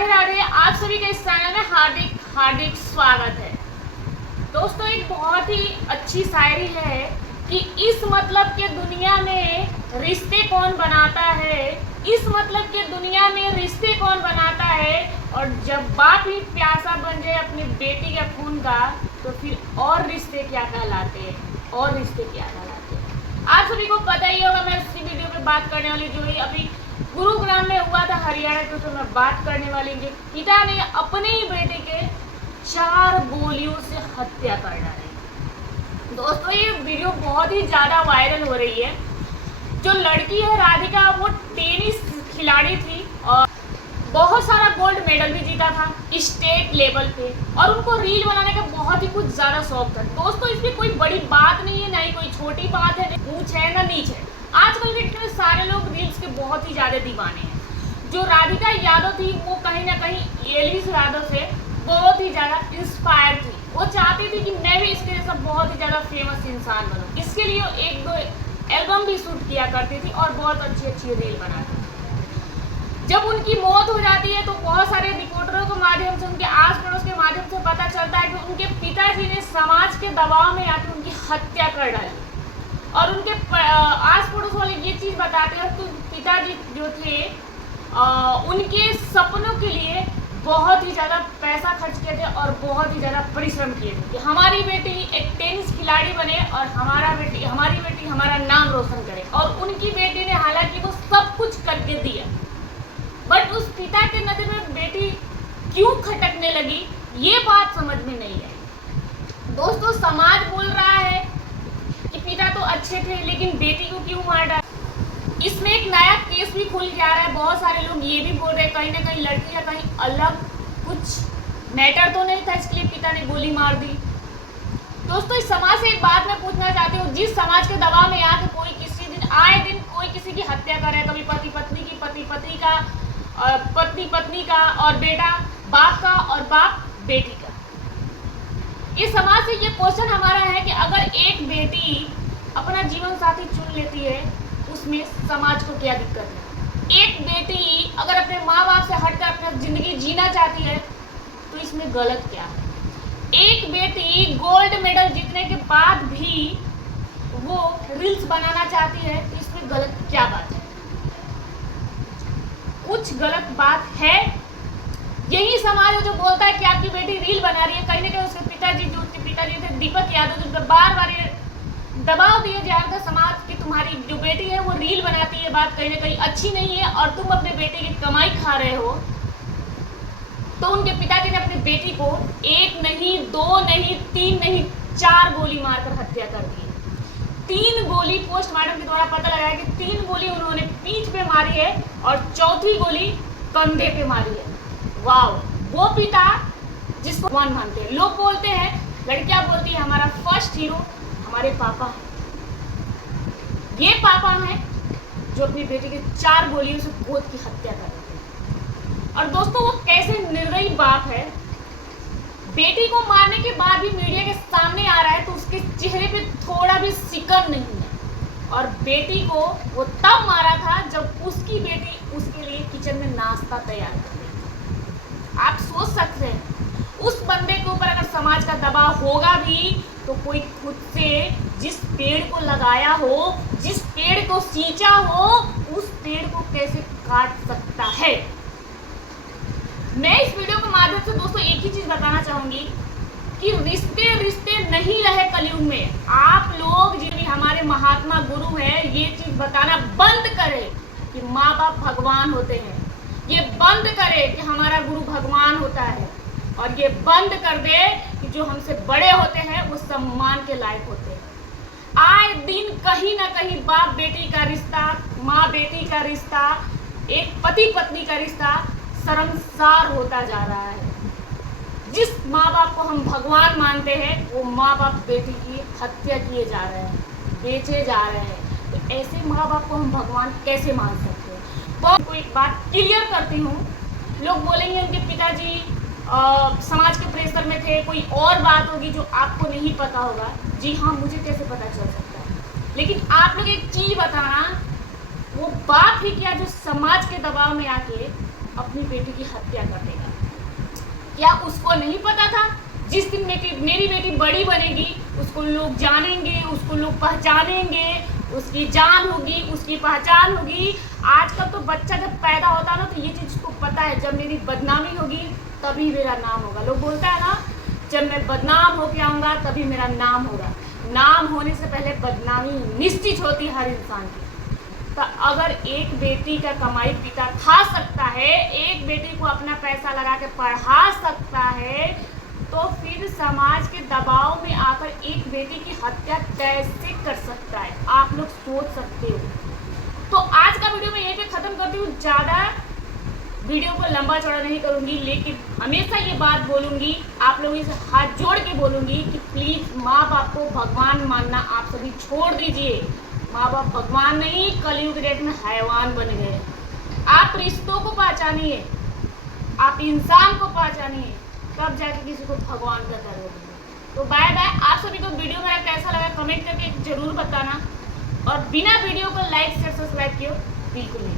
राधे राधे। आप सभी का इस चैनल में हार्दिक हार्दिक स्वागत है। दोस्तों, एक बहुत ही अच्छी शायरी है कि इस मतलब के दुनिया में रिश्ते कौन बनाता है, इस मतलब के दुनिया में रिश्ते कौन बनाता है। और जब बाप ही प्यासा बन जाए अपनी बेटी के खून का, तो फिर और रिश्ते क्या कहलाते हैं, और रिश्ते क्या कहलाते हैं। आप सभी को पता ही होगा, मैं इसी वीडियो पे बात करने वाली जो अभी गुरुग्राम में हुआ था हरियाणा के, तो मैं बात करने वाली कि पिता ने अपने ही बेटे के 4 गोलियों से हत्या कर डाली। दोस्तों, ये वीडियो बहुत ही ज़्यादा वायरल हो रही है। जो लड़की है राधिका, वो टेनिस खिलाड़ी थी और बहुत सारा गोल्ड मेडल भी जीता था स्टेट लेवल पे, और उनको रील बनाने का बहुत ही कुछ ज़्यादा शौक था। दोस्तों, इसमें कोई बड़ी बात नहीं है, ना ही कोई छोटी बात है, ऊंच है ना नीच है। आजकल के इतने सारे लोग रील्स के बहुत ही ज़्यादा दीवाने हैं। जो राधिका यादव थी, वो कहीं ना कहीं एल्विस यादव से बहुत ही ज़्यादा इंस्पायर थी। वो चाहती थी कि मैं भी इसके जैसा बहुत ही ज़्यादा फेमस इंसान बनूँ। इसके लिए 1-2 एल्बम भी शूट किया करती थी और बहुत अच्छी अच्छी रील बनाती थी। जब उनकी मौत हो जाती है तो बहुत सारे रिपोर्टरों के माध्यम से, उनके आस पड़ोस के माध्यम से पता चलता है कि उनके पिताजी ने समाज के दबाव में आकर उनकी हत्या कर डाली। और उनके आस पड़ोस वाले ये चीज़ बताते हैं कि पिताजी जो थे उनके सपनों के लिए बहुत ही ज़्यादा पैसा खर्च किए थे और बहुत ही ज़्यादा परिश्रम किए थे कि हमारी बेटी एक टेनिस खिलाड़ी बने और हमारी बेटी हमारा नाम रोशन करे। और उनकी बेटी ने हालांकि वो सब कुछ करके दिया, बट उस पिता के नज़र में बेटी क्यों खटकने लगी, ये बात समझ में नहीं आई। दोस्तों, समाज बोल रहा है कि पिता तो अच्छे थे लेकिन बेटी को क्यों मार डाला। इसमें एक नया केस भी खुल जा रहा है। बहुत सारे लोग ये भी बोल रहे हैं कहीं ना कहीं लड़की या कहीं अलग कुछ मैटर तो नहीं था, इसके लिए पिता ने गोली मार दी। दोस्तों, इस समाज से एक बात मैं पूछना चाहती हूँ, जिस समाज के दबाव में आके कोई आए दिन कोई किसी की हत्या कर रहा है, कभी पति पत्नी की, पति पत्नी का, और बेटा बाप का, और बाप बेटी का। इस समाज से ये क्वेश्चन हमारा है कि अगर एक बेटी अपना जीवन साथी चुन लेती है, उसमें समाज को क्या दिक्कत है। एक बेटी अगर अपने माँ बाप से हटकर अपनी जिंदगी जीना चाहती है, तो इसमें गलत क्या है। एक बेटी गोल्ड मेडल जीतने के बाद भी वो रील्स बनाना चाहती है, तो इसमें गलत क्या बात है। कुछ गलत बात है। यही समाज है जो बोलता है कि आपकी बेटी रील बना रही है। कहीं ना कहीं उसके पिताजी थे दीपक यादव, जो बार बार दबाव दिए जा रहा था समाज की, तुम्हारी जो बेटी है वो रील बनाती है, बात कहीं ना कहीं अच्छी नहीं है और तुम अपने बेटे की कमाई खा रहे हो। तो उनके पिताजी ने अपनी बेटी को 1 नहीं, 2 नहीं, 3 नहीं, 4 गोली मारकर हत्या कर दी। 3 गोली पोस्टमार्टम के द्वारा पता लगा है कि 3 गोली उन्होंने पीठ पे मारी है और 4थी गोली कंधे पे मारी है। वाह! वो पिता जिसको भगवान मानते हैं। लोग बोलते हैं, लड़कियां बोलती है हमारा फर्स्ट हीरो हमारे पापा हैं। ये पापा हैं जो अपनी बेटी के 4 गोलियों से गोद की हत्या कर देते हैं। और दोस्तों, वो कैसे निर्दयी बाप है। बेटी को मारने के बाद भी मीडिया के सामने आ रहा है तो उसके चेहरे पे थोड़ा भी सिकन नहीं है। और बेटी को वो तब मारा था जब उसकी बेटी उसके लिए किचन में नाश्ता तैयार कर रही थी। आप सोच सकते हैं, उस बंदे के ऊपर अगर समाज का दबाव होगा भी तो कोई खुद से जिस पेड़ को लगाया हो, जिस पेड़ को सींचा हो, उस पेड़ को कैसे काट सकता है। मैं इस वीडियो के माध्यम से दोस्तों एक ही चीज बताना चाहूंगी कि रिश्ते नहीं रहे कलयुग में। आप लोग जिन्हें हमारे महात्मा गुरु हैं, ये चीज बताना बंद करें कि माँ बाप भगवान होते हैं। ये बंद करें कि हमारा गुरु भगवान होता है, और ये बंद कर दे कि जो हमसे बड़े होते हैं वो सम्मान के लायक होते हैं। आए दिन कहीं ना कहीं बाप बेटी का रिश्ता, माँ बेटी का रिश्ता, एक पति पत्नी का रिश्ता शर्मसार होता जा रहा है। जिस माँ बाप को हम भगवान मानते हैं, वो माँ बाप बेटी की हत्या किए जा रहे हैं, बेचे जा रहे हैं। तो ऐसे माँ बाप को हम भगवान कैसे मान सकते हैं। तो कोई बात क्लियर करती हूँ। लोग बोलेंगे उनके पिताजी समाज के प्रेशर में थे, कोई और बात होगी जो आपको नहीं पता होगा। जी हाँ, मुझे कैसे पता चल सकता है। लेकिन आप लोग एक चीज़ बताना, वो बाप ही क्या जो समाज के दबाव में आके अपनी बेटी की हत्या कर देगा। क्या उसको नहीं पता था जिस दिन मेरी बेटी बड़ी बनेगी उसको लोग जानेंगे, उसको लोग पहचानेंगे, उसकी जान होगी, उसकी पहचान होगी। आजकल तो बच्चा जब पैदा होता है ना तो ये चीज़ उसको पता है, जब मेरी बदनामी होगी तभी मेरा नाम होगा। लोग बोलता है ना, जब मैं बदनाम होके आऊँगा तभी मेरा नाम होगा। नाम होने से पहले बदनामी निश्चित होती है हर इंसान की। तो अगर एक बेटी का कमाई पिता खा सकता है, एक बेटी को अपना पैसा लगा के पढ़ा सकता है, तो फिर समाज के दबाव में आकर एक बेटी की हत्या कैसे कर सकता है, आप लोग सोच सकते हो। तो आज का वीडियो मैं यहीं पे ख़त्म करती हूँ। ज़्यादा वीडियो को लंबा चौड़ा नहीं करूँगी, लेकिन हमेशा ये बात बोलूँगी, आप लोगों से हाथ जोड़ के बोलूँगी कि प्लीज़ माँ बाप को भगवान मानना आप सभी छोड़ दीजिए। माँ बाप भगवान नहीं, कलयुग के डेट में हैवान बन गए। आप रिश्तों को पहचानिए, आप इंसान को पहचानिए, तब जाके किसी को भगवान का करोगे। तो बाय बाय। आप सभी को वीडियो मेरा कैसा लगा कमेंट करके जरूर बताना, और बिना वीडियो को लाइक शेयर सब्सक्राइब किए बिल्कुल नहीं।